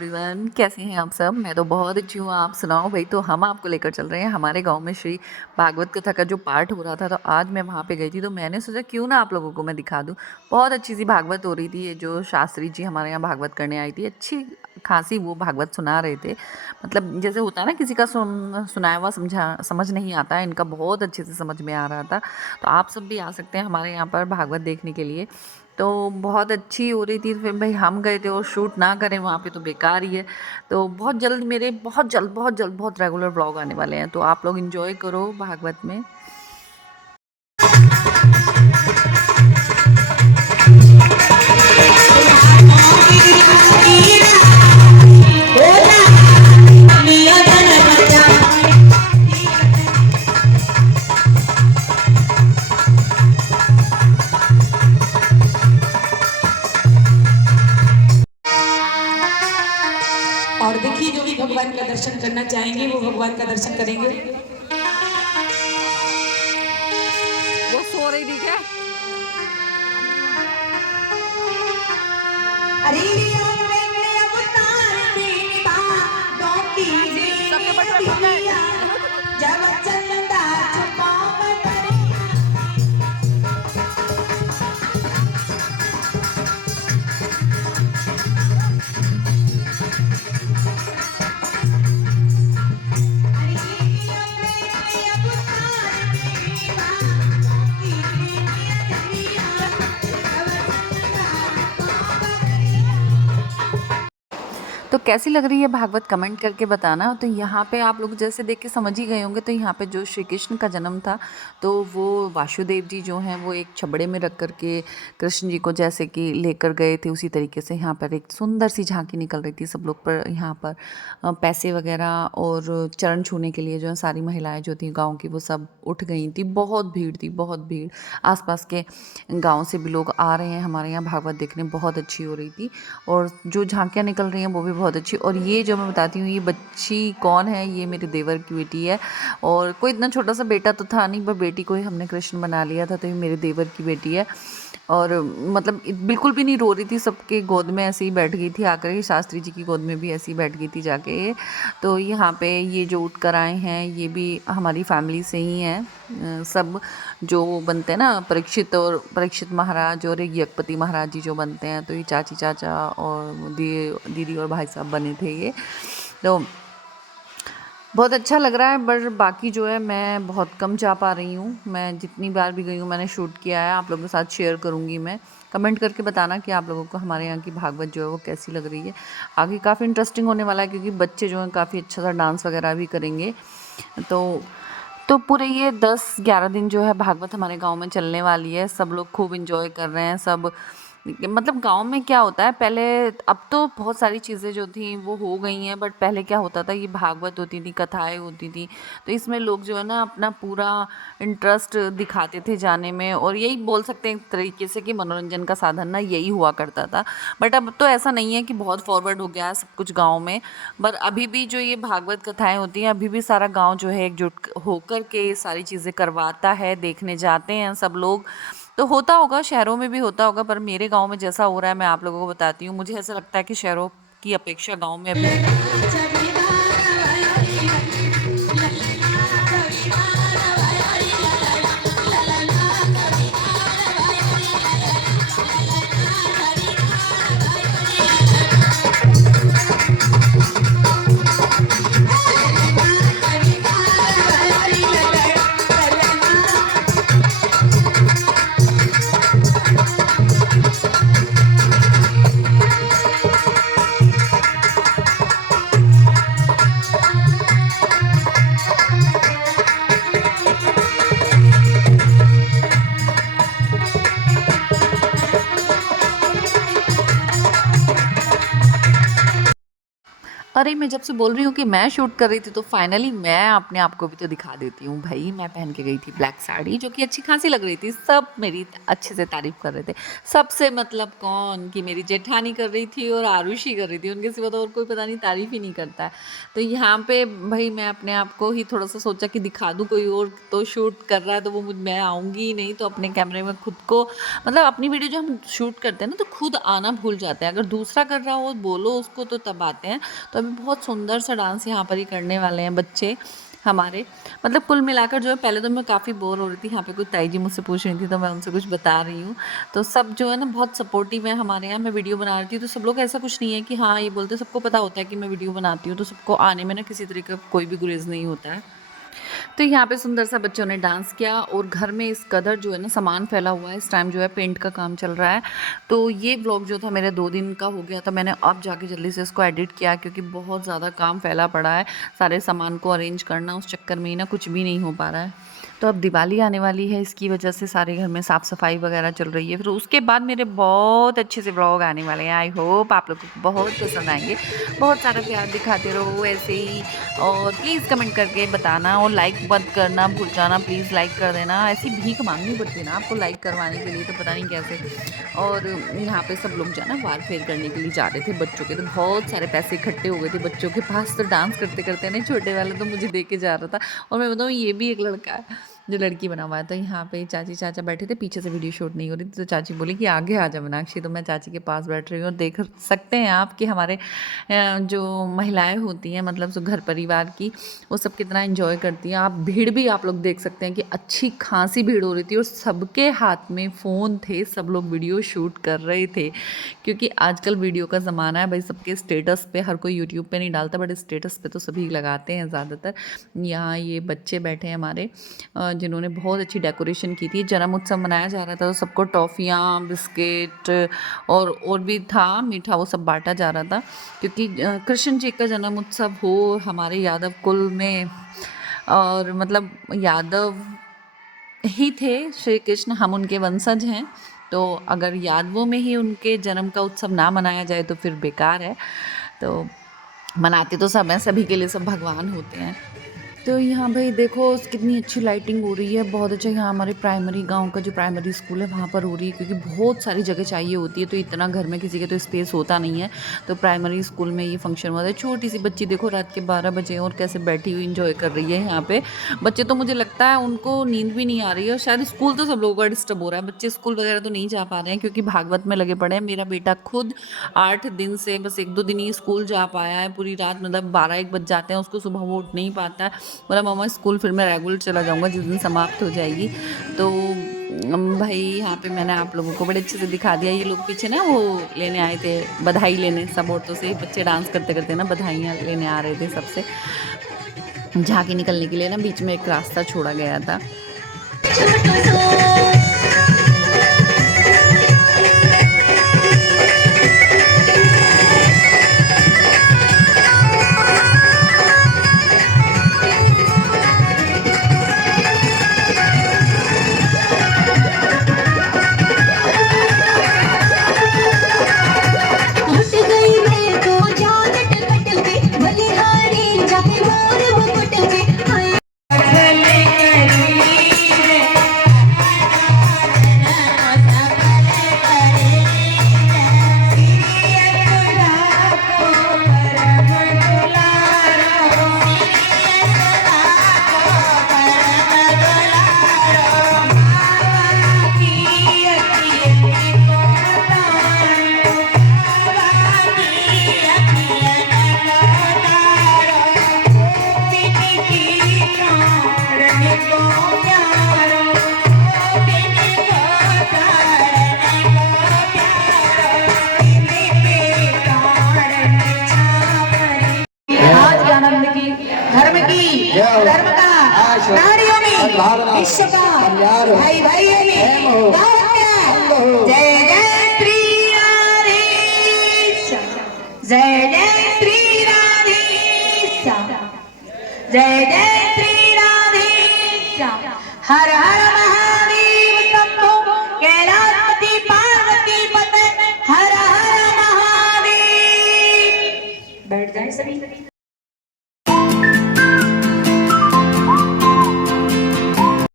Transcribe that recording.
Everyone, कैसे हैं आप सब। मैं तो बहुत अच्छी हूँ। आप सुनाओ भाई। तो हम आपको लेकर चल रहे हैं हमारे गांव में श्री भागवत कथा का जो पाठ हो रहा था। तो आज मैं वहाँ पे गई थी, तो मैंने सोचा क्यों ना आप लोगों को मैं दिखा दूँ। बहुत अच्छी सी भागवत हो रही थी। ये जो शास्त्री जी हमारे यहाँ भागवत करने आई थी, अच्छी खासी वो भागवत सुना रहे थे। मतलब जैसे होता है ना, किसी का सुनाया हुआ समझ नहीं आता है, इनका बहुत अच्छे से समझ में आ रहा था। तो आप सब भी आ सकते हैं हमारे यहाँ पर भागवत देखने के लिए। तो बहुत अच्छी हो रही थी। फिर भाई हम गए थे और शूट ना करें वहाँ पे तो बेकार ही है। तो बहुत जल्द मेरे बहुत रेगुलर ब्लॉग आने वाले हैं, तो आप लोग इंजॉय करो भागवत में। और देखिए, जो भी भगवान का दर्शन करना चाहेंगे वो भगवान का दर्शन करेंगे। वो सो रही थी क्या? सबके बटुए खुल गए। तो कैसी लग रही है भागवत, कमेंट करके बताना। तो यहाँ पे आप लोग जैसे देख के समझ ही गए होंगे, तो यहाँ पे जो श्री कृष्ण का जन्म था, तो वो वासुदेव जी जो हैं वो एक छबड़े में रख कर के कृष्ण जी को जैसे कि लेकर गए थे, उसी तरीके से यहाँ पर एक सुंदर सी झांकी निकल रही थी। सब लोग पर यहाँ पर पैसे वगैरह और चरण छूने के लिए जो है सारी महिलाएं जो थी गाँव की, वो सब उठ गई थी। बहुत भीड़ थी, बहुत भीड़। आसपास के गाँव से भी लोग आ रहे हैं हमारे यहाँ भागवत देखने। बहुत अच्छी हो रही थी और जो झांकियाँ निकल रही हैं वो भी बहुत अच्छी। और ये जो मैं बताती हूँ, ये बच्ची कौन है, ये मेरे देवर की बेटी है। और कोई इतना छोटा सा बेटा तो था नहीं, पर बेटी को ही हमने कृष्ण बना लिया था, तो ये मेरे देवर की बेटी है। और मतलब बिल्कुल भी नहीं रो रही थी, सबके गोद में ऐसे ही बैठ गई थी आकर के। शास्त्री जी की गोद में भी ऐसे ही बैठ गई थी जाके। तो यहाँ पे ये जो उठ कर आए हैं, ये भी हमारी फैमिली से ही हैं। सब जो बनते हैं ना, परीक्षित महाराज और एक यज्ञपति महाराज जी जो बनते हैं, तो ये चाची चाचा और दीदी और भाई साहब बने थे ये। तो बहुत अच्छा लग रहा है। पर बाकी जो है, मैं बहुत कम जा पा रही हूँ। मैं जितनी बार भी गई हूँ मैंने शूट किया है, आप लोगों के साथ शेयर करूँगी मैं। कमेंट करके बताना कि आप लोगों को हमारे यहाँ की भागवत जो है वो कैसी लग रही है। आगे काफ़ी इंटरेस्टिंग होने वाला है, क्योंकि बच्चे जो हैं काफ़ी अच्छा सा डांस वगैरह भी करेंगे। तो पूरे ये 10-11 दिन जो है भागवत हमारे गांव में चलने वाली है। सब लोग खूब इंजॉय कर रहे हैं। सब मतलब गांव में क्या होता है पहले, अब तो बहुत सारी चीज़ें जो थी वो हो गई हैं, बट पहले क्या होता था, ये भागवत होती थी, कथाएं होती थी, तो इसमें लोग जो है ना अपना पूरा इंटरेस्ट दिखाते थे जाने में। और यही बोल सकते हैं एक तरीके से कि मनोरंजन का साधन ना यही हुआ करता था। बट अब तो ऐसा नहीं है कि बहुत फॉरवर्ड हो गया है सब कुछ गाँव में। पर अभी भी जो ये भागवत कथाएं होती हैं, अभी भी सारा गांव जो है एकजुट होकर के ये सारी चीज़ें करवाता है, देखने जाते हैं सब लोग। तो होता होगा, शहरों में भी होता होगा, पर मेरे गांव में जैसा हो रहा है मैं आप लोगों को बताती हूँ। मुझे ऐसा लगता है कि शहरों की अपेक्षा गांव में अभी अरे मैं जब से बोल रही हूँ कि मैं शूट कर रही थी तो फाइनली मैं अपने आप को भी तो दिखा देती हूँ भाई। मैं पहन के गई थी ब्लैक साड़ी जो कि अच्छी खासी लग रही थी, सब मेरी अच्छे से तारीफ कर रहे थे। सबसे मतलब कौन कि मेरी जेठानी कर रही थी और आरुषि कर रही थी, उनके सिवा तो और कोई पता नहीं तारीफ ही नहीं करता है। तो यहाँ पे भाई मैं अपने आप को ही थोड़ा सा सोचा कि दिखा दूँ, कोई और तो शूट कर रहा है तो वो मैं आऊँगी ही नहीं, तो अपने कैमरे में खुद को मतलब अपनी वीडियो जो हम शूट करते हैं ना तो खुद आना भूल जाते हैं। अगर दूसरा कर रहा हो बोलो उसको तो तब आते हैं। तो अभी बहुत सुंदर सा डांस यहाँ पर ही करने वाले हैं बच्चे हमारे। मतलब कुल मिलाकर जो है, पहले तो मैं काफ़ी बोर हो रही थी, यहाँ पे कुछ ताई जी मुझसे पूछ रही थी तो मैं उनसे कुछ बता रही हूँ। तो सब जो है ना बहुत सपोर्टिव है हमारे यहाँ। मैं वीडियो बना रही थी तो सब लोग, ऐसा कुछ नहीं है कि हाँ ये बोलते, सबको पता होता है कि मैं वीडियो बनाती हूँ, तो सबको आने में ना किसी तरीके का कोई भी गुरेज नहीं होता है। तो यहाँ पे सुंदर सा बच्चों ने डांस किया और घर में इस कदर जो है ना सामान फैला हुआ है। इस टाइम जो है पेंट का काम चल रहा है। तो ये व्लॉग जो था मेरे 2 दिन का हो गया था, मैंने अब जाके जल्दी से इसको एडिट किया क्योंकि बहुत ज़्यादा काम फैला पड़ा है। सारे सामान को अरेंज करना, उस चक्कर में ही ना कुछ भी नहीं हो पा रहा है। तो अब दिवाली आने वाली है, इसकी वजह से सारे घर में साफ़ सफाई वगैरह चल रही है। फिर उसके बाद मेरे बहुत अच्छे से व्लॉग आने वाले हैं। आई होप आप लोगों को बहुत पसंद आएंगे। बहुत सारा प्यार दिखाते रहो ऐसे ही, और प्लीज़ कमेंट करके बताना, और लाइक मत करना भूल जाना, प्लीज़ लाइक कर देना। ऐसी भीख मांगनी पड़ती है ना आपको लाइक करवाने के लिए, तो पता नहीं कैसे। और यहाँ पे सब लोग जो है ना वार फेर करने के लिए जा रहे थे बच्चों के, तो बहुत सारे पैसे इकट्ठे हो गए थे बच्चों के पास। तो डांस करते करते ना छोटे वाला तो मुझे दे के जा रहा था, और मैं बताऊँ ये भी एक लड़का है जो लड़की बना हुआ है। तो यहाँ पे चाची चाचा बैठे थे, पीछे से वीडियो शूट नहीं हो रही थी, तो चाची बोली कि आगे आ जा मीनाक्षी। तो मैं चाची के पास बैठ रही हूँ, और देख सकते हैं आप कि हमारे जो महिलाएं होती हैं, मतलब जो घर परिवार की, वो सब कितना एंजॉय करती हैं। आप भीड़ भी आप लोग देख सकते हैं कि अच्छी खासी भीड़ हो रही थी, और सबके हाथ में फ़ोन थे, सब लोग वीडियो शूट कर रहे थे। क्योंकि आजकल वीडियो का ज़माना है भाई, सबके स्टेटस पे, हर कोई यूट्यूब पे नहीं डालता बट स्टेटस पे तो सभी लगाते हैं ज़्यादातर। यहाँ ये बच्चे बैठे हैं हमारे, जिन्होंने बहुत अच्छी डेकोरेशन की थी। जन्म उत्सव मनाया जा रहा था तो सबको टॉफ़ियाँ, बिस्किट और भी था मीठा, वो सब बांटा जा रहा था। क्योंकि कृष्ण जी का जन्म उत्सव हो हमारे यादव कुल में, और मतलब यादव ही थे श्री कृष्ण, हम उनके वंशज हैं। तो अगर यादवों में ही उनके जन्म का उत्सव ना मनाया जाए तो फिर बेकार है। तो मनाते तो सब हैं, सभी के लिए सब भगवान होते हैं। तो यहाँ भाई देखो कितनी अच्छी लाइटिंग हो रही है, बहुत अच्छा। यहाँ हमारे प्राइमरी गांव का जो प्राइमरी स्कूल है वहाँ पर हो रही है, क्योंकि बहुत सारी जगह चाहिए होती है, तो इतना घर में किसी के तो स्पेस होता नहीं है। तो प्राइमरी स्कूल में ये फंक्शन हुआ था। छोटी सी बच्ची देखो रात के 12 बजे और कैसे बैठी हुई इंजॉय कर रही है। यहाँ पे बच्चे तो मुझे लगता है उनको नींद भी नहीं आ रही है, और शायद स्कूल तो सब लोगों का डिस्टर्ब हो रहा है। बच्चे स्कूल वगैरह तो नहीं जा पा रहे हैं क्योंकि भागवत में लगे पड़े हैं। मेरा बेटा खुद 8 दिन से बस 1-2 दिन ही स्कूल जा पाया है पूरी रात, मतलब 12-1 बज जाते हैं उसको, सुबह वो उठ नहीं पाता है। बोला मम्मा स्कूल फिर मैं रेगुलर चला जाऊँगा जिस दिन समाप्त हो जाएगी। तो भाई यहाँ पे मैंने आप लोगों को बड़े अच्छे से दिखा दिया। ये लोग पीछे ना वो लेने आए थे बधाई लेने, सब औरतों से बच्चे डांस करते करते ना बधाइयाँ लेने आ रहे थे सबसे। झांकी निकलने के लिए ना बीच में एक रास्ता छोड़ा गया था। धर्म का, नारियों में, विश्व का, भाई भाइयों में, जय जय श्री राधे, जय जय श्री राधे, जय जय श्री राधे, हर हर महादेव शंभो, कैलाशपति पार्वती पते, हर हर महादेव। बैठ जाए। एनिवर्सरी